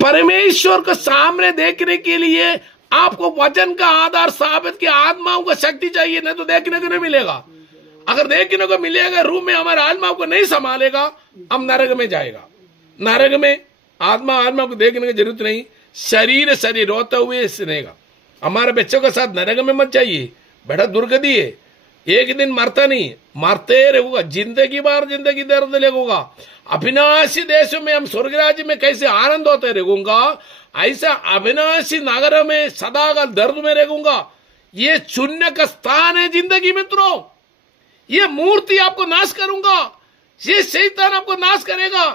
परमेश्वर को सामने देखने के लिए आपको वचन का आधार साबित की आत्माओं को शक्ति चाहिए, नहीं तो देखने को नहीं मिलेगा। अगर देखने को मिलेगा रूम में हमारे आत्मा को नहीं संभालेगा, हम नरक में जाएगा। नरक में आत्मा को देखने की जरूरत नहीं, शरीर रोते हुए सुनेगा। हमारे बच्चों के साथ नरक में मत जाइए, बेटा दुर्गति है, एक दिन मरता नहीं, मरते रहेगा, जिंदगी बार जिंदगी दर्द लगेगा। अविनाशी देशों में हम स्वर्ग राज्य में कैसे आनंद होते रहेगा, ऐसा अविनाशी नगर में सदा का दर्द में रहेगा। ये शून्य का स्थान है जिंदगी मित्रों। ये मूर्ति आपको नाश करूंगा, ये शैतान आपको नाश करेगा।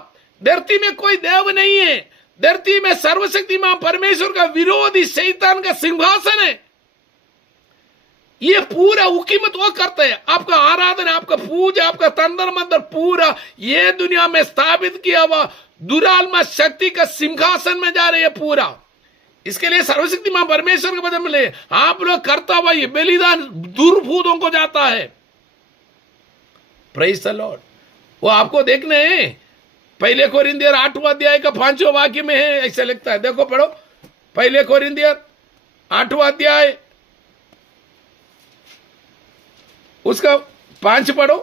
धरती में कोई देव नहीं है, धरती में सर्वशक्तिमान परमेश्वर का विरोधी शैतान का सिंहासन है। ये पूरा हुकूमत वो करते हैं, आपका आराधना, आपका पूजा, आपका तंत्र मंत्र पूरा ये दुनिया में स्थापित किया हुआ दुरात्मा शक्ति का सिंहासन में जा रहे हैं पूरा। इसके लिए सर्वशक्तिमान परमेश्वर के वचन मिले, आप लोग करता हुआ ये बलिदान दुर्भूतों को जाता है। Praise the Lord. वो आपको देखने हैं, पहले कोरिन्थियर 8वां अध्याय का 5वां वाक्य में है, ऐसा लिखता है, देखो पढ़ो, पहले कोरिन्थियर 8वां अध्याय उसका 5 पढ़ो।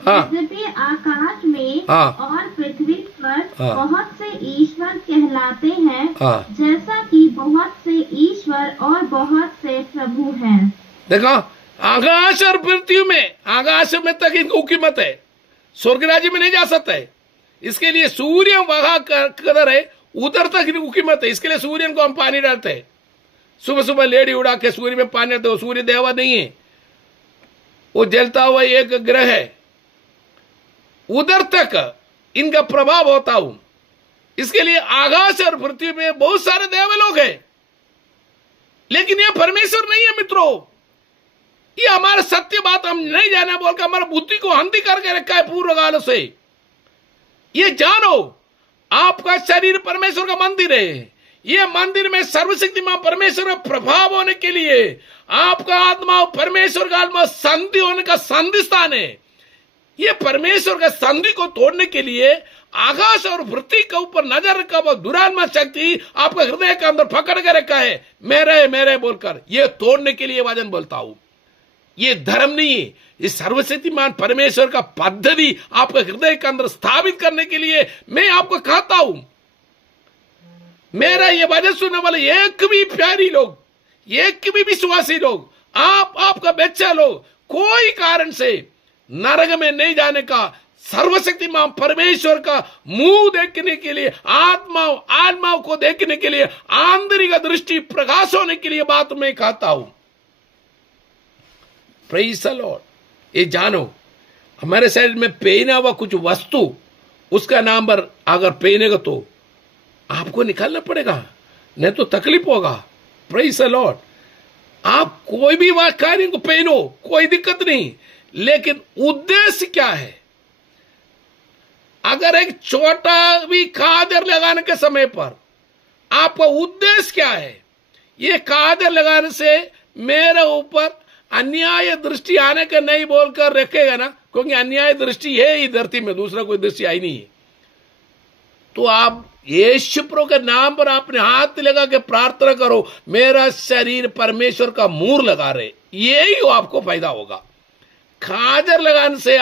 यद्यपि आकाश में और पृथ्वी पर बहुत से ईश्वर कहलाते हैं, जैसा कि बहुत से ईश्वर और बहुत से प्रभु हैं। देखो, आकाश और पृथ्वी में, आकाश में तक इनकी हुकूमत है, स्वर्ग राज्य में नहीं जा सकता है। इसके लिए सूर्य वहां कदर है, उधर तक इनकी हुकूमत है। इसके लिए सूर्य को हम पानी डालते हैं, सुबह सुबह लेडी उड़ा के सूर्य में पानी डालते। सूर्य देवा नहीं है, वो जलता हुआ एक ग्रह है, उधर तक इनका प्रभाव होता हूं। इसके लिए आकाश और पृथ्वी में बहुत सारे देवलोक हैं, लेकिन ये परमेश्वर नहीं है मित्रों। ये हमारा सत्य बात हम नहीं जाना बोलकर हमारा बुद्धि को अंधी करके रखा है पूर्व काल से। ये जानो, आपका शरीर परमेश्वर का मंदिर है। ये मंदिर में सर्वशक्तिमान परमेश्वर का प्रभाव होने के लिए आपका आत्मा परमेश्वर का आत्मा संधि होने का संधि स्थान है। ये परमेश्वर का संधि को तोड़ने के लिए आकाश और पृथ्वी के ऊपर नजर रखा हुआ दुरात्मा शक्ति आपका हृदय के अंदर पकड़ के रखा है, मेरे बोलकर। ये तोड़ने के लिए वचन बोलता हूं। ये धर्म नहीं है, ये सर्वशक्तिमान परमेश्वर का पद्धति आपके हृदय के अंदर स्थापित करने के लिए मैं आपको कहता हूं। मेरा ये वचन सुनने वाले एक भी प्यारी लोग, एक भी विश्वासी लोग, आपका बच्चा लोग कोई कारण से नरक में नहीं जाने का, सर्वशक्तिमान परमेश्वर का मुंह देखने के लिए, आत्माओं को देखने के लिए, आंतरिक दृष्टि प्रकाश होने के लिए बात मैं कहता हूं। Praise the Lord. ये जानो, हमारे शरीर में पहना हुआ कुछ वस्तु, उसका नाम पर अगर पहनेगा तो आपको निकालना पड़ेगा, नहीं तो तकलीफ होगा। Praise the Lord. आप कोई भी कार्य को पहनो, कोई दिक्कत नहीं, लेकिन उद्देश्य क्या है? अगर एक छोटा भी कादर लगाने के समय पर आपका उद्देश्य क्या है? ये कादर लगाने से मेरे ऊपर अन्याय दृष्टि आने का नहीं बोलकर रखेगा ना, क्योंकि अन्याय दृष्टि है ही धरती में, दूसरा कोई दृष्टि आई नहीं है। तो आप यीशु प्रभु के नाम पर अपने हाथ लगा के प्रार्थना करो, मेरा शरीर परमेश्वर का मुहर लगा रहे, यही आपको फायदा होगा। कादर लगाने से